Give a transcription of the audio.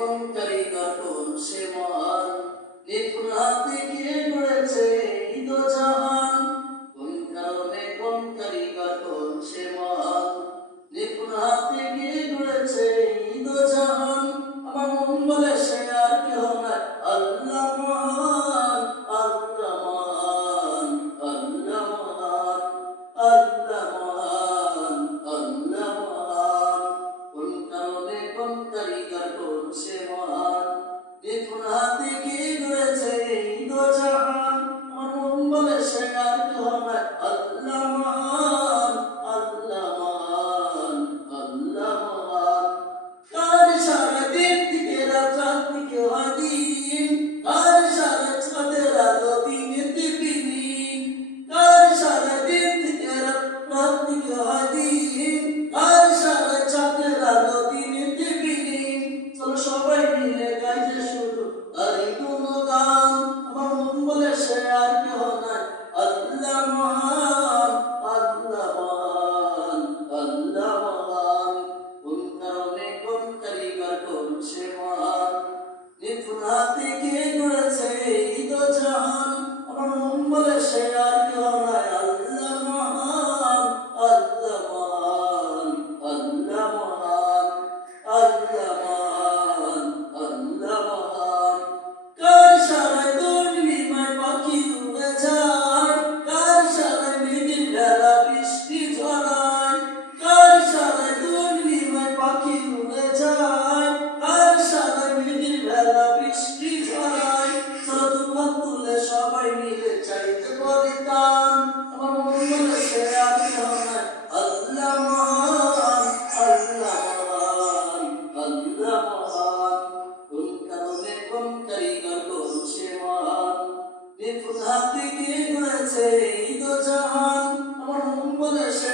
কোন কারিগর কোন সে মহান, নিপুণ হাতে কে গড়েছে এই দো জাহান। কোন কারণে কোন কারিগর কোন সে মহান, নিপুণ হাতে কে গড়েছে এই দো জাহান। আমার মন বলে সে আর কেহ নাই, আল্লাহ মহান, আল্লাহ মহান, আল্লাহ মহান, আল্লাহ মহান, আল্লাহ মহান। কোন কারণে কোন কারিগর কোন সে মহান, নিপুণ হাতে কে গড়েছে এই দো জাহান। আমার মন বলে সে আর কেহ নাই, আল্লাহ মহান, আল্লাহ মহান, আল্লাহ মহান। কার ইশারায় দিন থেকে রাত, রাত থেকে হয় দিন, কার ইশারায় চাঁদের আলো দিনেতে বিলীন। কার ইশারায় দিন থেকে রাত, রাত থেকে হয় দিন, কার ইশারায় চাঁদের আলো দিনেতে বিলীন। চলো সবাই মিলে গাই যে শুধু তারই গুণগান। আমার মন বলে সে আর কেহ নাই, আল্লাহ মহান, আল্লাহ মহান, আল্লাহ মহান। কোন কারণে কোন কারিগর কোন সে মহান, নিপুণ হাতে কে গড়েছে এই দো জাহান। আমার মন বলে সে আর কেহ নাই, আল্লাহ মহান, আল্লাহ মহান, আল্লাহ মহান, আল্লাহ মহান, আল্লাহ মহান। কার ইশারায় দোলনিমায় পাখি উড়ে যায়, কার ইশারায় মেঘের ভেলা বৃষ্টি ঝরায়। কার ইশারায় দোলনিমায় পাখি উড়ে যায়, কার ইশারায় মেঘের ভেলা বৃষ্টি ঝরায়। চলো দুহাত তুলে সবাই মিলে চাইতে পারি তান। আমার মন বলে সে আর কেহ নাই, আল্লাহ মহান, আল্লাহ মহান, আল্লাহ মহান। কোন কারণে কোন কারিগর কোন সে মহান, নিপুণ হাতে কে গড়েছে এই দো জাহান। আমার মন বলে সে